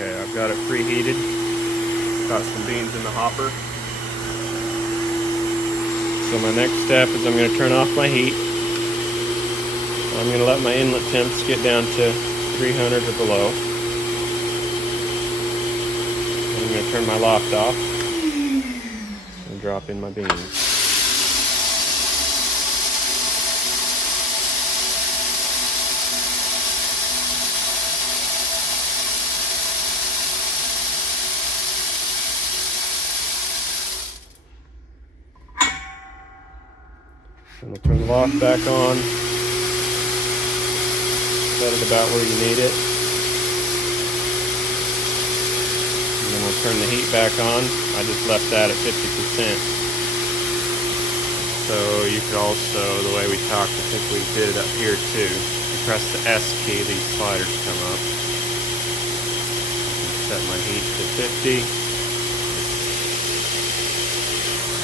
Okay, I've got it preheated. Got some beans in the hopper. So my next step is I'm going to turn off my heat. I'm going to let my inlet temps get down to 300 or below. I'm going to turn my loft off and drop in my beans. I'm going to turn the loft back on. Set it about where you need it. And then we'll turn the heat back on. I just left that at 50%. So you could also, the way we talked, I think we did it up here too. You press the S key, these sliders come up. Set my heat to 50.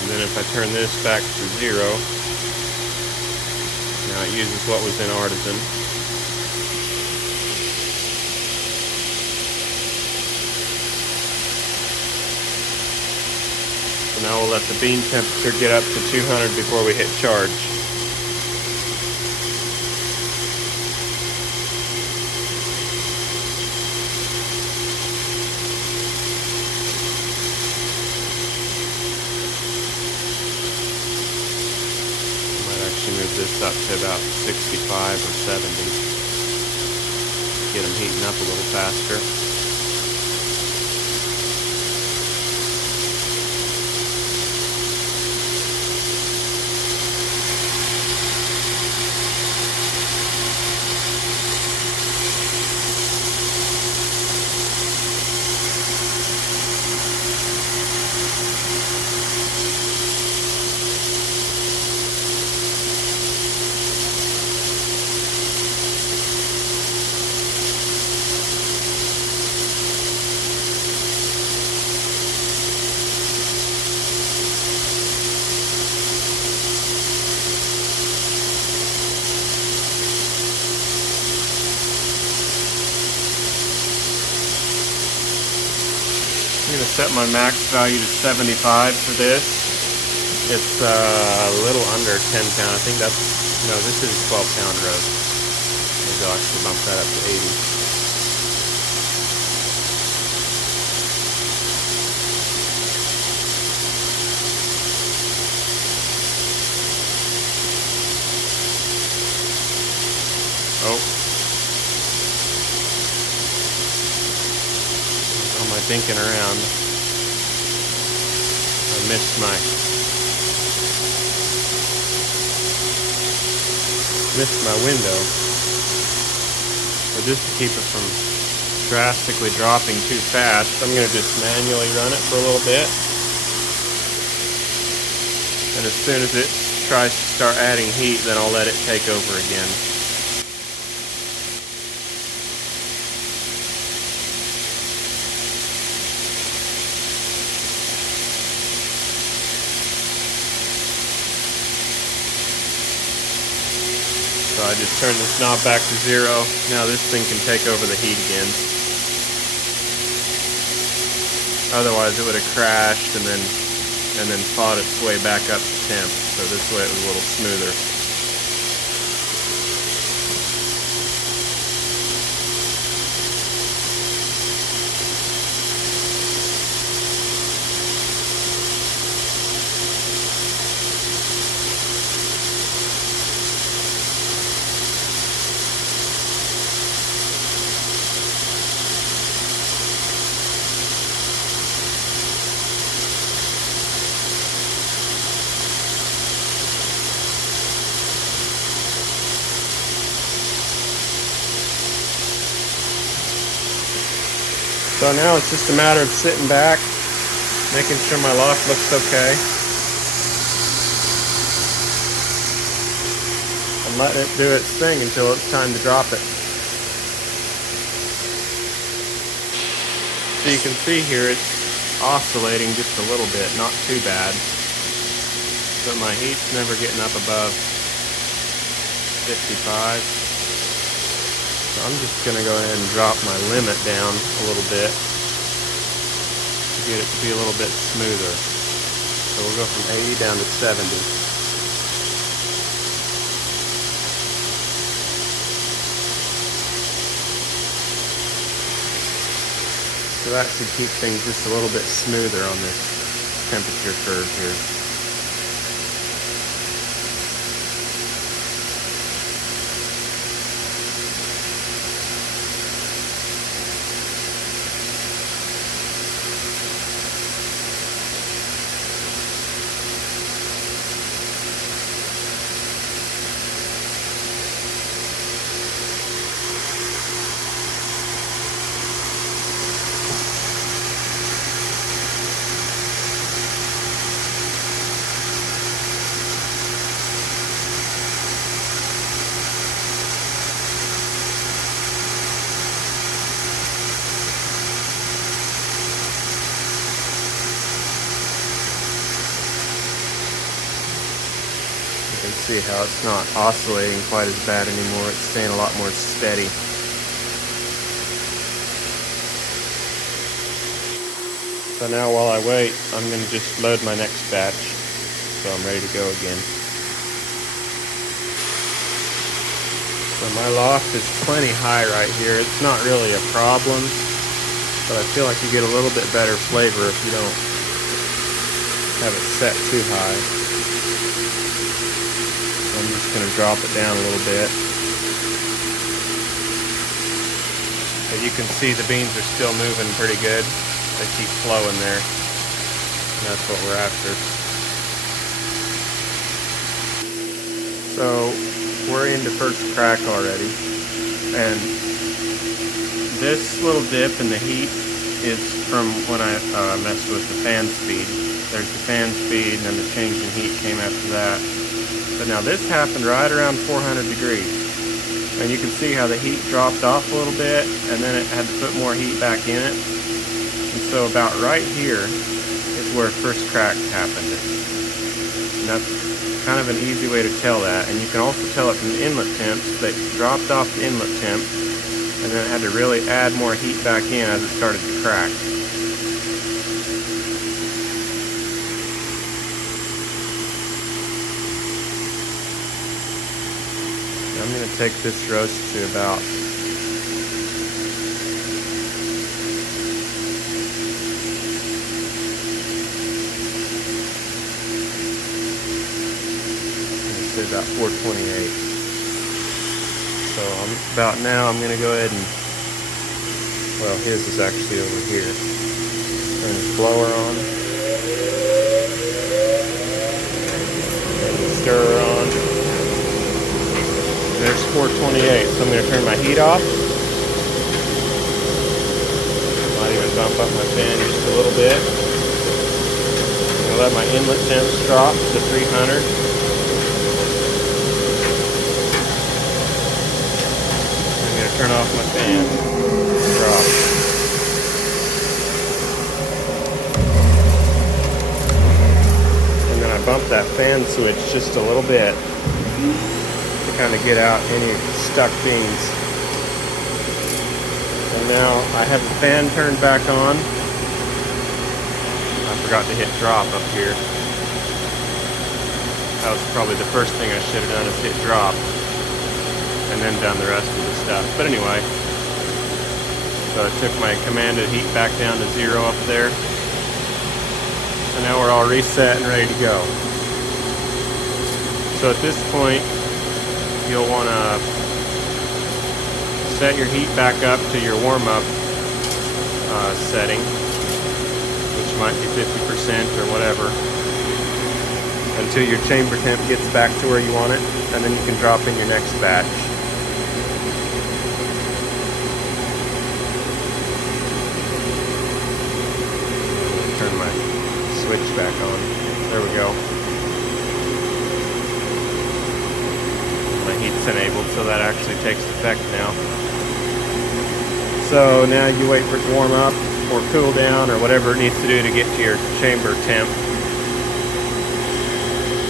And then if I turn this back to 0, now it uses what was in Artisan. So now we'll let the bean temperature get up to 200 before we hit charge. Move this up to about 65 or 70. Get them heating up a little faster. I'm going to set my max value to 75 for this. It's a little under 10 pound. I think that's, no, this is 12 pound roast. Maybe I'll actually bump that up to 80. Oh. All my dinking around. I missed my window. So just to keep it from drastically dropping too fast, I'm going to just manually run it for a little bit. And as soon as it tries to start adding heat, then I'll let it take over again. So I just turn this knob back to 0. Now this thing can take over the heat again. Otherwise it would have crashed and then fought its way back up to temp. So this way it was a little smoother. So now it's just a matter of sitting back, making sure my loft looks okay, and letting it do its thing until it's time to drop it. So you can see here it's oscillating just a little bit, not too bad, but my heat's never getting up above 55. So I'm just going to go ahead and drop my limit down a little bit to get it to be a little bit smoother. So we'll go from 80 down to 70. So that should keep things just a little bit smoother on this temperature curve here. You can see how it's not oscillating quite as bad anymore. It's staying a lot more steady. So now while I wait, I'm going to just load my next batch. So I'm ready to go again. So my loft is plenty high right here. It's not really a problem, but I feel like you get a little bit better flavor if you don't have it set too high. I'm just going to drop it down a little bit. As you can see, the beans are still moving pretty good. They keep flowing there. And that's what we're after. So we're into first crack already. And this little dip in the heat is from when I messed with the fan speed. There's the fan speed, and then the change in heat came after that. But now this happened right around 400 degrees. And you can see how the heat dropped off a little bit, and then it had to put more heat back in it. And so about right here is where first crack happened. And that's kind of an easy way to tell that. And you can also tell it from the inlet temps. They dropped off the inlet temp, and then it had to really add more heat back in as it started to crack. I'm going to take this roast to about about 428. So about now I'm going to go ahead and, well, his is actually over here. Turn the blower on. Turn the stirrer on. There's 428, so I'm going to turn my heat off. Might even bump up my fan just a little bit. I'm going to let my inlet temps drop to 300. I'm going to turn off my fan. Drop. And then I bump that fan switch just a little bit. Kind of get out any stuck beans. And now I have the fan turned back on. I forgot to hit drop up here. That was probably the first thing I should have done, is hit drop and then done the rest of the stuff. But anyway, so I took my commanded heat back down to 0 up there. So now we're all reset and ready to go. So at this point, you'll want to set your heat back up to your warm-up setting, which might be 50% or whatever, until your chamber temp gets back to where you want it, and then you can drop in your next batch. Turn my switch back on. There we go. My heat's enabled, so that actually takes effect now. So now you wait for it to warm up or cool down or whatever it needs to do to get to your chamber temp.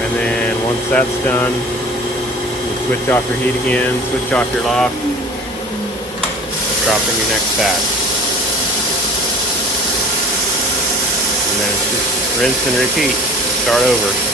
And then once that's done, you switch off your heat again, switch off your loft, drop in your next batch. And then it's just rinse and repeat. Start over.